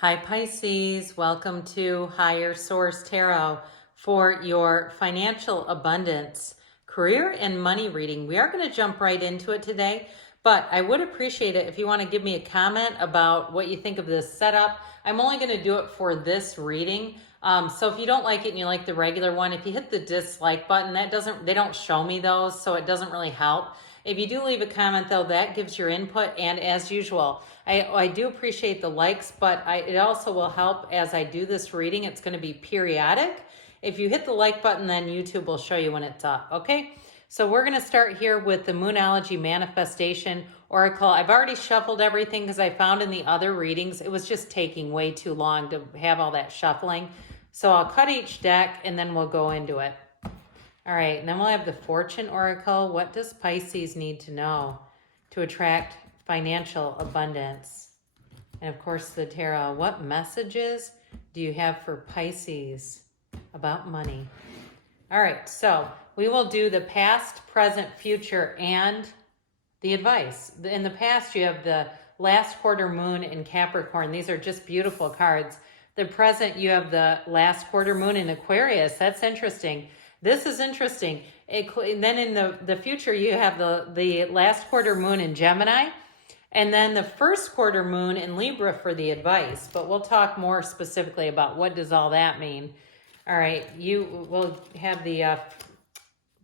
Hi Pisces, welcome to Higher Source Tarot for your financial abundance, career and money reading. We are going to jump right into it today, but I would appreciate it if you want to give me a comment about what you think of this setup. I'm only going to do it for this reading. So if you don't like it and you like the regular one, if you hit the dislike button, they don't show me those, so it doesn't really help. If you do leave a comment though, that gives your input, and as usual, I do appreciate the likes, but it also will help as I do this reading. It's going to be periodic. If you hit the like button, then YouTube will show you when it's up, okay? So we're going to start here with the Moonology Manifestation Oracle. I've already shuffled everything because I found in the other readings, it was just taking way too long to have all that shuffling. So I'll cut each deck and then we'll go into it. All right, and then we'll have the Fortune Oracle. What does Pisces need to know to attract financial abundance? And of course, the Tarot. What messages do you have for Pisces about money? All right, so we will do the past, present, future, and the advice. In the past, you have the last quarter moon in Capricorn. These are just beautiful cards. The present, you have the last quarter moon in Aquarius. That's interesting. This is interesting. Then in the future, you have the last quarter moon in Gemini, and then the first quarter moon in Libra for the advice. But we'll talk more specifically about what does all that mean. All right, you will have the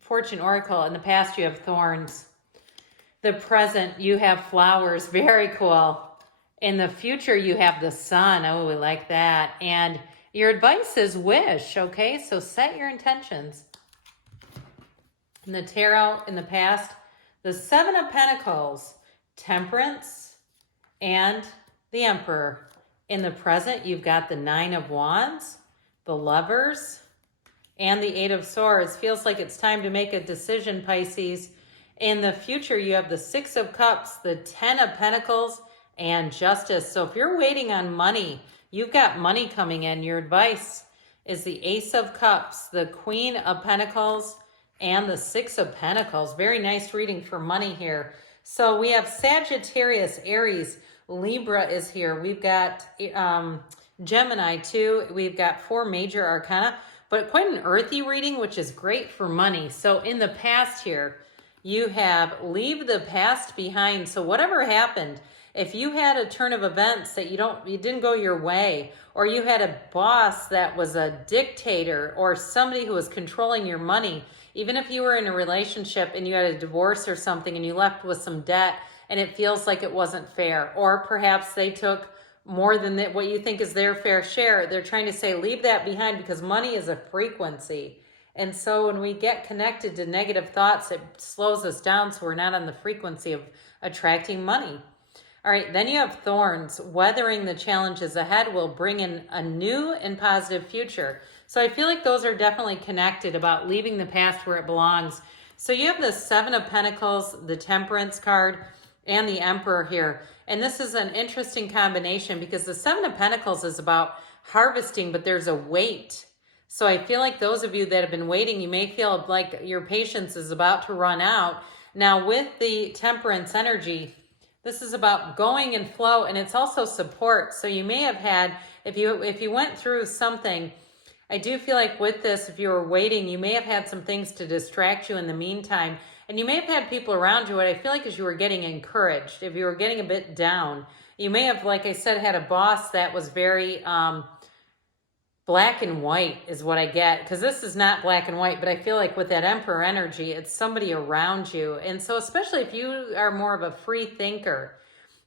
Fortune Oracle. In the past, you have thorns. The present, you have flowers. Very cool. In the future, you have the sun. Oh, we like that. And your advice is wish, okay? So set your intentions. In the Tarot, in the past, the Seven of Pentacles, Temperance, and the Emperor. In the present, you've got the Nine of Wands, the Lovers, and the Eight of Swords. Feels like it's time to make a decision, Pisces. In the future, you have the Six of Cups, the Ten of Pentacles, and Justice. So if you're waiting on money, you've got money coming in. Your advice is the Ace of Cups, the Queen of Pentacles, and the Six of Pentacles. Very nice reading for money here. So we have Sagittarius, Aries, Libra is here. We've got Gemini too. We've got 4 major arcana, but quite an earthy reading, which is great for money. So in the past here, you have leave the past behind. So whatever happened, if you had a turn of events that you didn't go your way, or you had a boss that was a dictator or somebody who was controlling your money, even if you were in a relationship and you had a divorce or something and you left with some debt and it feels like it wasn't fair, or perhaps they took more than what you think is their fair share, they're trying to say leave that behind because money is a frequency. And so when we get connected to negative thoughts, it slows us down so we're not on the frequency of attracting money. All right, then you have thorns. Weathering the challenges ahead will bring in a new and positive future. So I feel like those are definitely connected about leaving the past where it belongs. So you have the Seven of Pentacles, the Temperance card, and the Emperor here. And this is an interesting combination because the Seven of Pentacles is about harvesting, but there's a wait. So I feel like those of you that have been waiting, you may feel like your patience is about to run out. Now with the Temperance energy, this is about going and flow, and it's also support. So you may have had, if you went through something, I do feel like with this, if you were waiting, you may have had some things to distract you in the meantime. And you may have had people around you, what I feel like is you were getting encouraged. If you were getting a bit down, you may have, like I said, had a boss that was very black and white is what I get. Because this is not black and white, but I feel like with that Emperor energy, it's somebody around you. And so especially if you are more of a free thinker,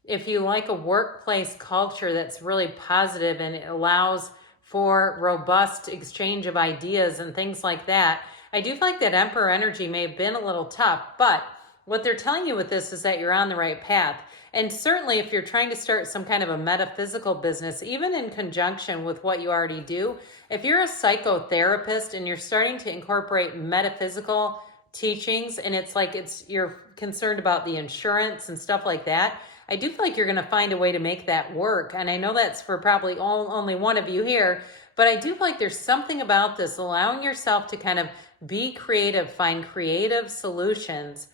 if you like a workplace culture that's really positive and it allows for robust exchange of ideas and things like that, I do feel like that Emperor energy may have been a little tough, but what they're telling you with this is that you're on the right path. And certainly if you're trying to start some kind of a metaphysical business, even in conjunction with what you already do, if you're a psychotherapist and you're starting to incorporate metaphysical teachings and you're concerned about the insurance and stuff like that, I do feel like you're going to find a way to make that work. And I know that's for probably only one of you here, but I do feel like there's something about this, allowing yourself to kind of be creative, find creative solutions.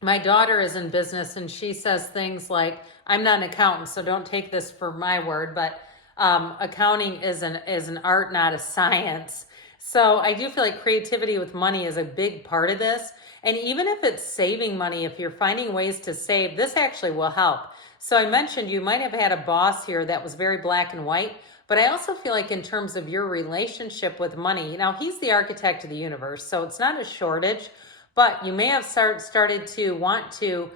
My daughter is in business and she says things like, I'm not an accountant, so don't take this for my word, but Accounting is an art, not a science. So I do feel like creativity with money is a big part of this. And even if it's saving money, if you're finding ways to save, this actually will help. So I mentioned you might have had a boss here that was very black and white, but I also feel like in terms of your relationship with money, now he's the architect of the universe, so it's not a shortage, but you may have started to want to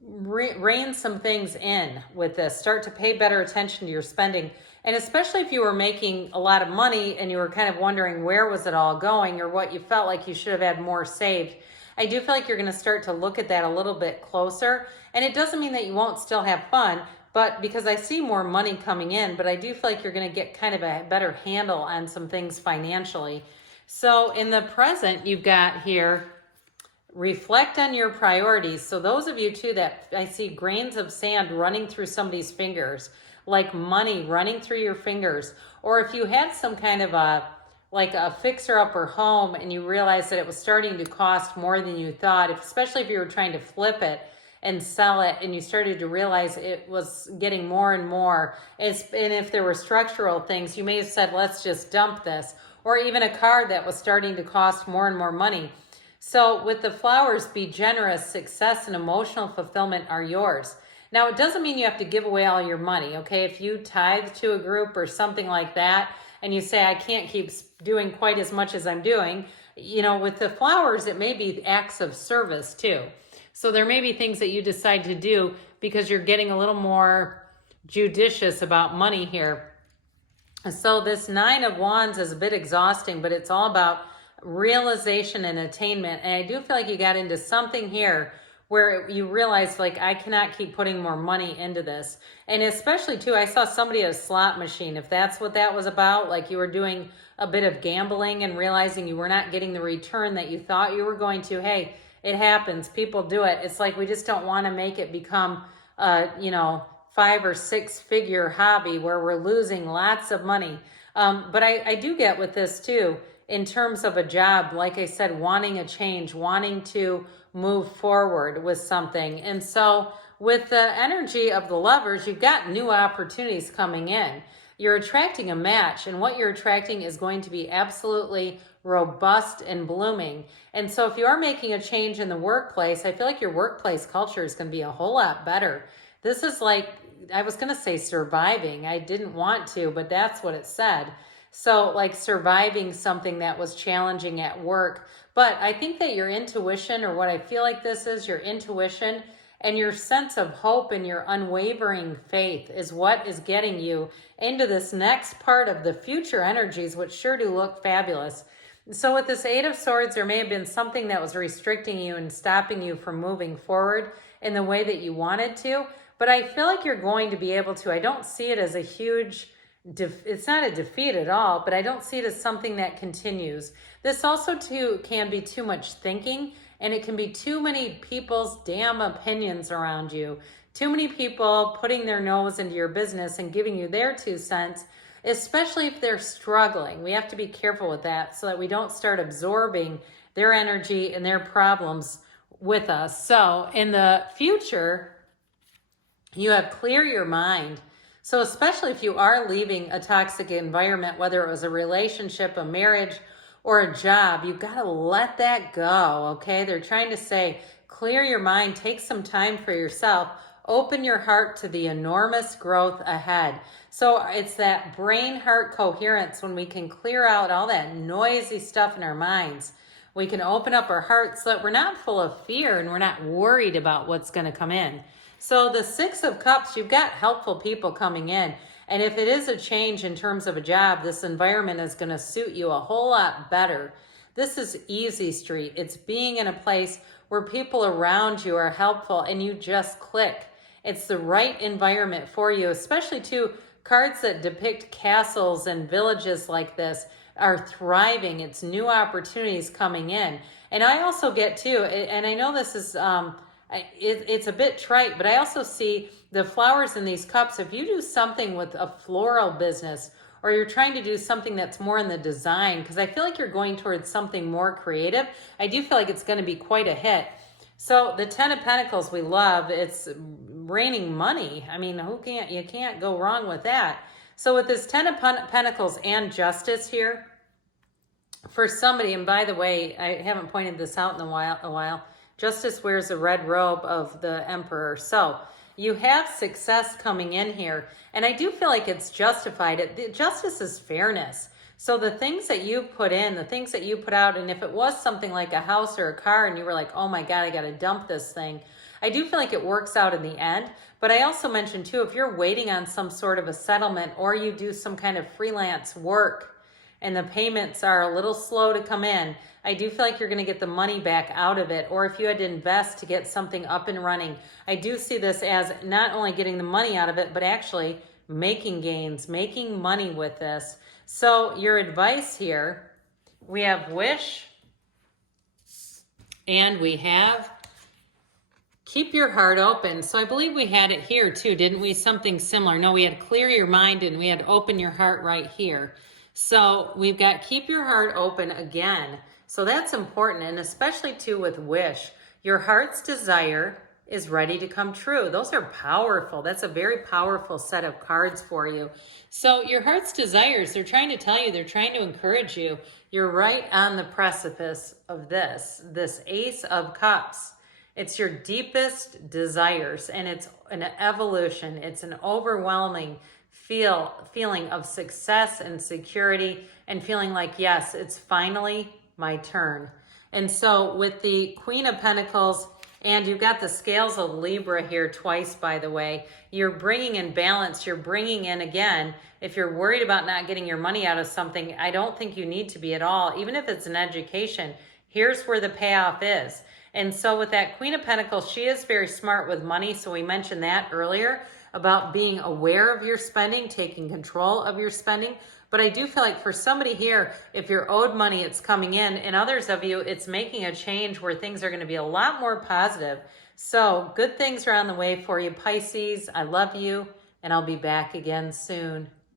rein some things in with this, start to pay better attention to your spending. And especially if you were making a lot of money and you were kind of wondering where was it all going or what you felt like you should have had more saved, I do feel like you're going to start to look at that a little bit closer. And it doesn't mean that you won't still have fun, but because I see more money coming in, but I do feel like you're going to get kind of a better handle on some things financially. So in the present, you've got here, reflect on your priorities. So those of you too that I see grains of sand running through somebody's fingers, like money running through your fingers, or if you had some kind of like a fixer-upper home and you realized that it was starting to cost more than you thought, especially if you were trying to flip it and sell it and you started to realize it was getting more and more. And if there were structural things, you may have said, let's just dump this. Or even a car that was starting to cost more and more money. So with the flowers, be generous, success and emotional fulfillment are yours. Now, it doesn't mean you have to give away all your money, okay? If you tithe to a group or something like that, and you say, I can't keep doing quite as much as I'm doing, you know, with the flowers, it may be acts of service too. So there may be things that you decide to do because you're getting a little more judicious about money here. So this 9 of Wands is a bit exhausting, but it's all about realization and attainment. And I do feel like you got into something here where you realize, like, I cannot keep putting more money into this. And especially too, I saw somebody at a slot machine. If that's what that was about, like you were doing a bit of gambling and realizing you were not getting the return that you thought you were going to. Hey, it happens. People do it. It's like we just don't want to make it become, you know, 5 or 6 figure hobby where we're losing lots of money. But I do get with this too, in terms of a job, like I said, wanting a change, wanting to move forward with something. And so with the energy of the Lovers, you've got new opportunities coming in. You're attracting a match, and what you're attracting is going to be absolutely robust and blooming. And so if you are making a change in the workplace, I feel like your workplace culture is going to be a whole lot better. This is like, I was going to say surviving. I didn't want to, but that's what it said. So like surviving something that was challenging at work. But I think that your intuition, or what I feel like this is, your intuition and your sense of hope and your unwavering faith is what is getting you into this next part of the future energies, which sure do look fabulous. So with this 8 of Swords, there may have been something that was restricting you and stopping you from moving forward in the way that you wanted to. But I feel like you're going to be able to. I don't see it as a huge, it's not a defeat at all, but I don't see it as something that continues. This also too can be too much thinking, and it can be too many people's damn opinions around you. Too many people putting their nose into your business and giving you their 2 cents, especially if they're struggling. We have to be careful with that so that we don't start absorbing their energy and their problems with us. So in the future, you have clear your mind. So especially if you are leaving a toxic environment, whether it was a relationship, a marriage, or a job, you've got to let that go, okay? They're trying to say, clear your mind, take some time for yourself, open your heart to the enormous growth ahead. So it's that brain-heart coherence when we can clear out all that noisy stuff in our minds. We can open up our hearts so that we're not full of fear and we're not worried about what's going to come in. So the 6 of Cups, you've got helpful people coming in. And if it is a change in terms of a job, this environment is going to suit you a whole lot better. This is easy street. It's being in a place where people around you are helpful and you just click. It's the right environment for you, especially too, cards that depict castles and villages like this are thriving. It's new opportunities coming in. And I also get too, and I know this is, it's a bit trite, but I also see the flowers in these cups. If you do something with a floral business, or you're trying to do something that's more in the design, because I feel like you're going towards something more creative, I do feel like it's going to be quite a hit. So the 10 of Pentacles we love, it's raining money. I mean, you can't go wrong with that. So with this Ten of Pentacles and Justice here, for somebody, and by the way, I haven't pointed this out in a while, Justice wears a red robe of the Emperor. So you have success coming in here, and I do feel like it's justified. Justice is fairness. So the things that you put in, the things that you put out, and if it was something like a house or a car and you were like, oh my God, I got to dump this thing, I do feel like it works out in the end. But I also mentioned too, if you're waiting on some sort of a settlement or you do some kind of freelance work and the payments are a little slow to come in, I do feel like you're going to get the money back out of it. Or if you had to invest to get something up and running, I do see this as not only getting the money out of it, but actually making gains, making money with this. So your advice here, we have wish and we have keep your heart open. So I believe we had it here too, didn't we? Something similar. No, we had clear your mind and we had open your heart right here. So we've got keep your heart open again. So that's important, and especially too with wish. Your heart's desire is ready to come true. Those are powerful. That's a very powerful set of cards for you. So your heart's desires, they're trying to tell you, they're trying to encourage you. You're right on the precipice of this Ace of Cups. It's your deepest desires, and it's an evolution. It's an overwhelming feeling of success and security, and feeling like, yes, it's finally my turn. And so with the Queen of Pentacles, and you've got the scales of Libra here twice, by the way, you're bringing in balance. You're bringing in, again, if you're worried about not getting your money out of something, I don't think you need to be at all. Even if it's an education, here's where the payoff is. And so with that Queen of Pentacles, she is very smart with money. So we mentioned that earlier about being aware of your spending, taking control of your spending. But I do feel like for somebody here, if you're owed money, it's coming in. And others of you, it's making a change where things are going to be a lot more positive. So good things are on the way for you, Pisces. I love you, and I'll be back again soon.